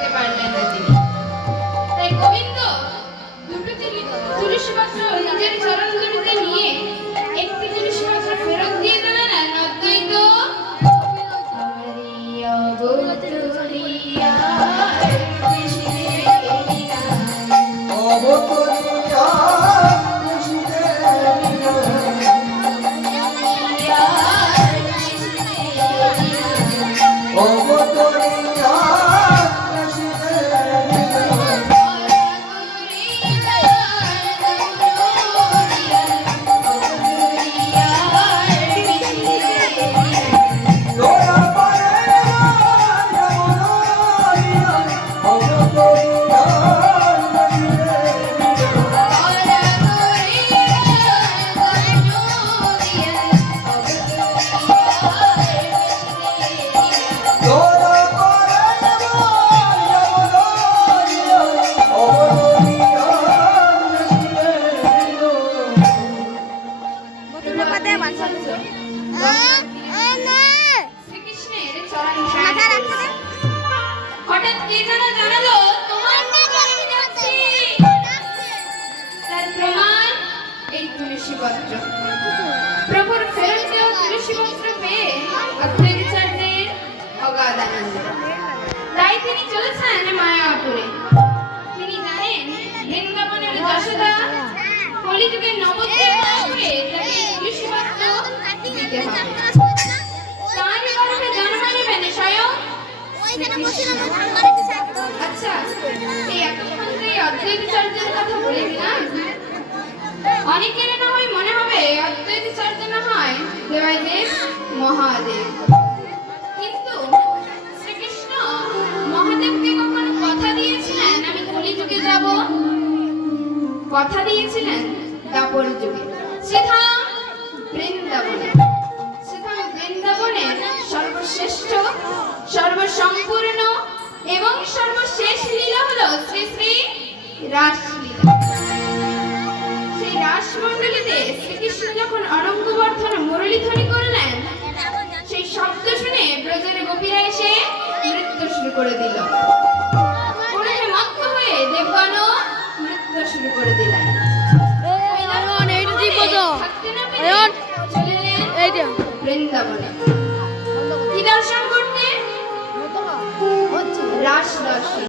থাকতে পারলেন না তিনি। তাই গোবিন্দ দুটো তুলসী পত্র নিজের চরণ দুটিতে নিয়ে একটি তুলসী পত্র ফেরত দিয়ে দিলেন আর অদ্বৈত হঠাৎ কে যেন জানালো তোমার কাছে যাচ্ছি। তার প্রমাণ এই তুলসী পত্র। প্রভুর ফেরত দেওয়া তুলসী পত্র পেয়ে অদ্বৈতাচার্যের অগাধ আনন্দ। তাই তিনি চলেছেন মায়াপুরে। তিনি জানেন বৃন্দাবনের যশোদা কলিযুগের নবদ্বীপ করে তাকে তুলসী পত্র দিতে হবে। তার গর্ভে জন্ম নেবেন স্বয়ং। আচ্ছা, এই এতক্ষণ এই অদ্বৈতাচার্যের কথা বলে দিলাম। অনেকের না হয় মনে হবে অদ্বৈতাচার্য না হয় দেবাদেব মহাদেব, কিন্তু শ্রীকৃষ্ণ মহাদেবকে কখনো কথা দিয়েছিলেন আমি কলিযুগে যাব? কথা দিয়েছিলেন দাপর যুগে শ্রীধাম বৃন্দাবনে। শ্রীধাম বৃন্দাবনের সর্বশ্রেষ্ঠ, সর্বসম্পূর্ণ এবং সর্বশেষ লীলা হলো শ্রী শ্রী রাসলীলা। সেই রাসমণ্ডলীতে শ্রীকৃষ্ণ যখন অনঙ্গবর্ধন মুরলীধ্বনি করলেন, সেই শব্দ শুনে ব্রজের গোপীরা এসে নৃত্য শুরু করে দিল। পুরুষে মত্ত হয়ে দেবগণ নৃত্য শুরু করে দিলেন। চলে এলেন বৃন্দাবনে। কি দর্শন করতে? রাস দর্শন।